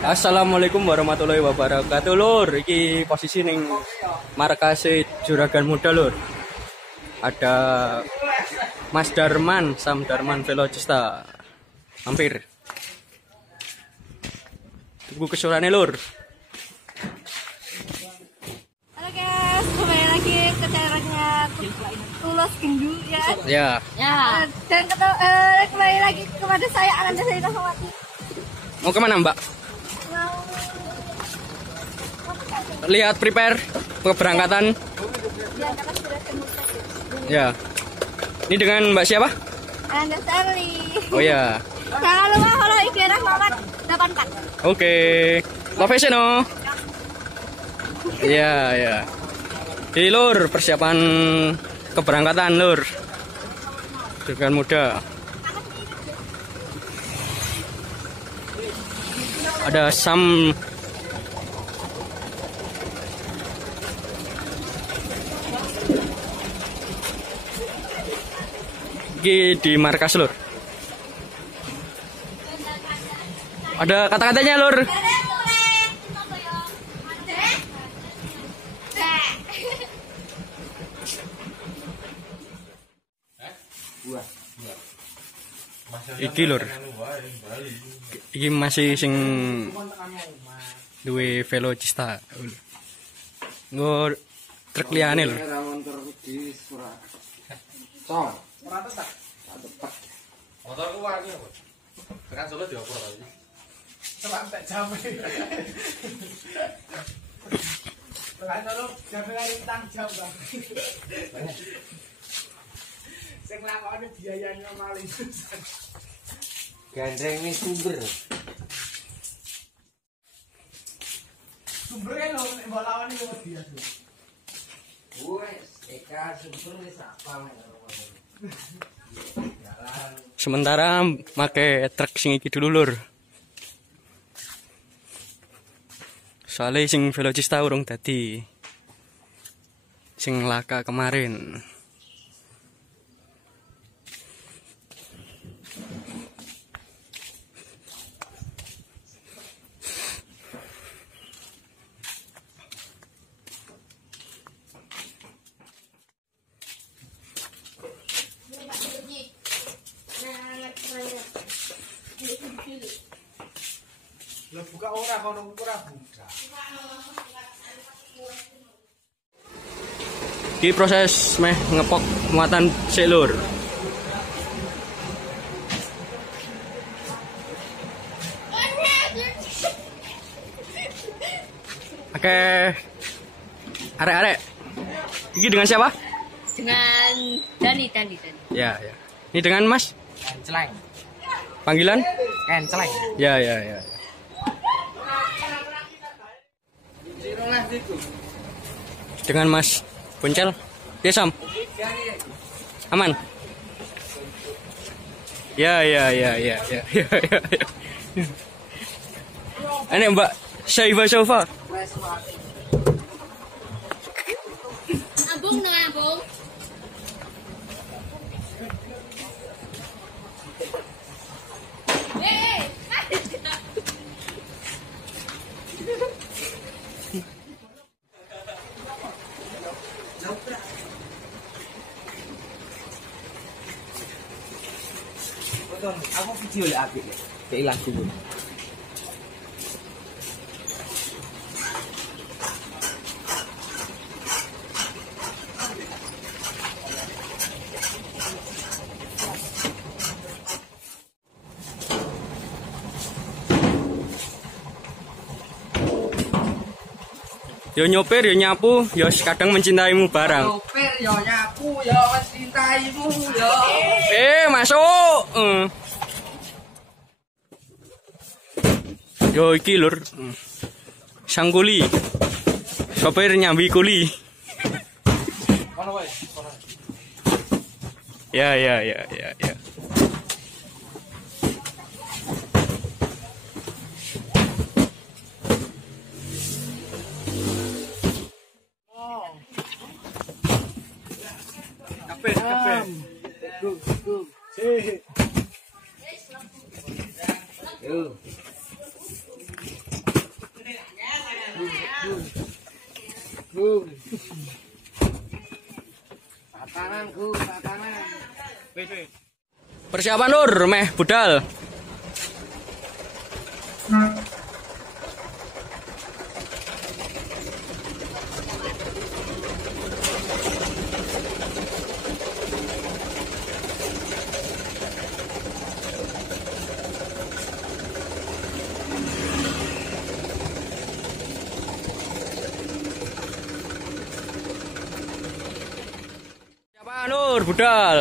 Assalamualaikum warahmatullahi wabarakatuh, lur. Iki posisi ning markas juragan muda, lur. Ada Mas Darman, Sam Darman Velocista. Hampir. Tunggu kesuarane, lur. Halo guys, kembali lagi ke channelnya Tulus Gendu ya. Ya. Dan kembali lagi kepada saya Ananda Sari Rahmawati. Mau kemana, Mbak? Lihat prepare keberangkatan. Ya. Ini dengan Mbak siapa? Ananda Sari. Oh ya. Jangan lupa follow IG Rahmawat 84. Oke. Location oh. Iya, ya. Di lur persiapan keberangkatan, lur. Dengan muda. Ada Sam. Ini di markas, lur. Ada kata-katanya, lur. Iki, lur. Iki masih sing duwe Velocista. Nggo truk liyane, lur. Motorku wangi apa? Tekan Solo dioper lagi. Sampai jam. Tekan Solo jam lintang jam, Bang. Sing lakone biayane mali. Gandeng ning sumber. Sumbere lho nek mbok lawane yo biasa. Wes, eka sumber wis apa men. Sementara make truk sing iki dulu, lur. Soalnya sing Velocista urung dadi. Sing laka kemarin. Lah buka ora kono ora buka. Iki proses meh ngepok muatan sik, lur. Oke. Arek-arek. Iki dengan siapa? Dengan Dani. Ya, ya. Ini dengan Mas? Kenceleng. Panggilan? Kenceleng. Ya, ya, ya. Dengan Mas Boncel. Ya, Sam. Aman. Ya. Ini Mbak Sofa. Abung no abung. Aku video lek apik lek. Kayak lagu. Yo nyopir, yo nyapu, yo kadang mencintaimu barang. Nyopir yo nyapu yo mencintaimu yo. Masuk. Yo iki, lur. Sangkuli. Sopir nyambi kuli. Kono wae. Ya. Kafe. Yo. Bu. Tatananku, tatanan. Persiapan lur, meh budal. Persiapan lur, budal.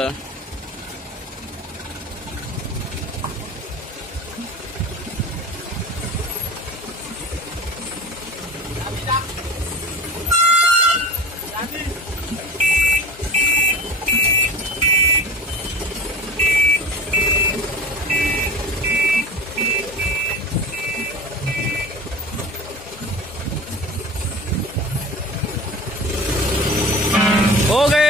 Oke.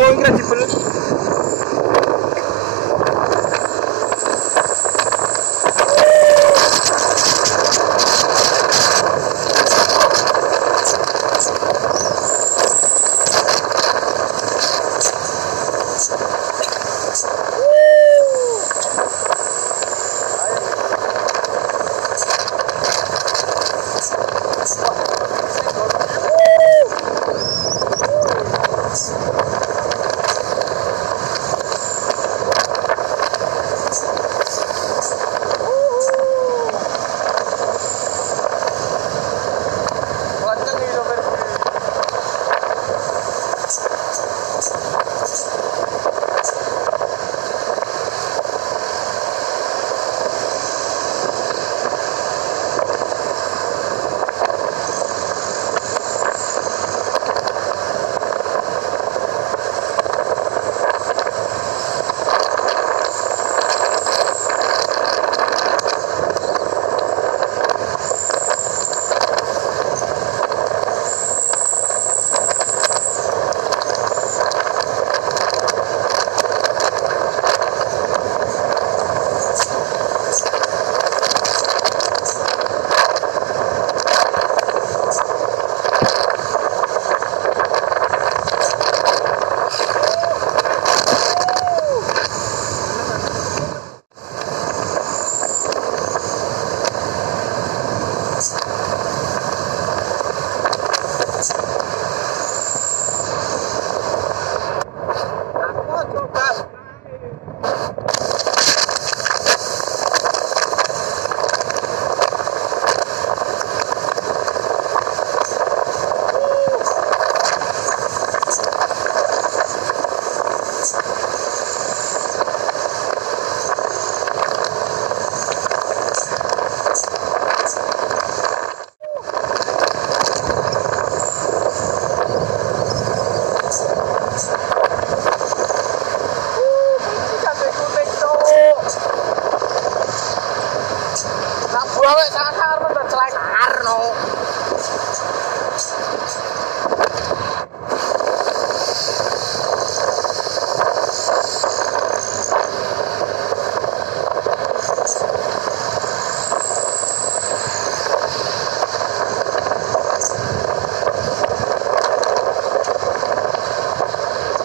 Oh, incredible.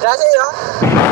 Udah sih ya.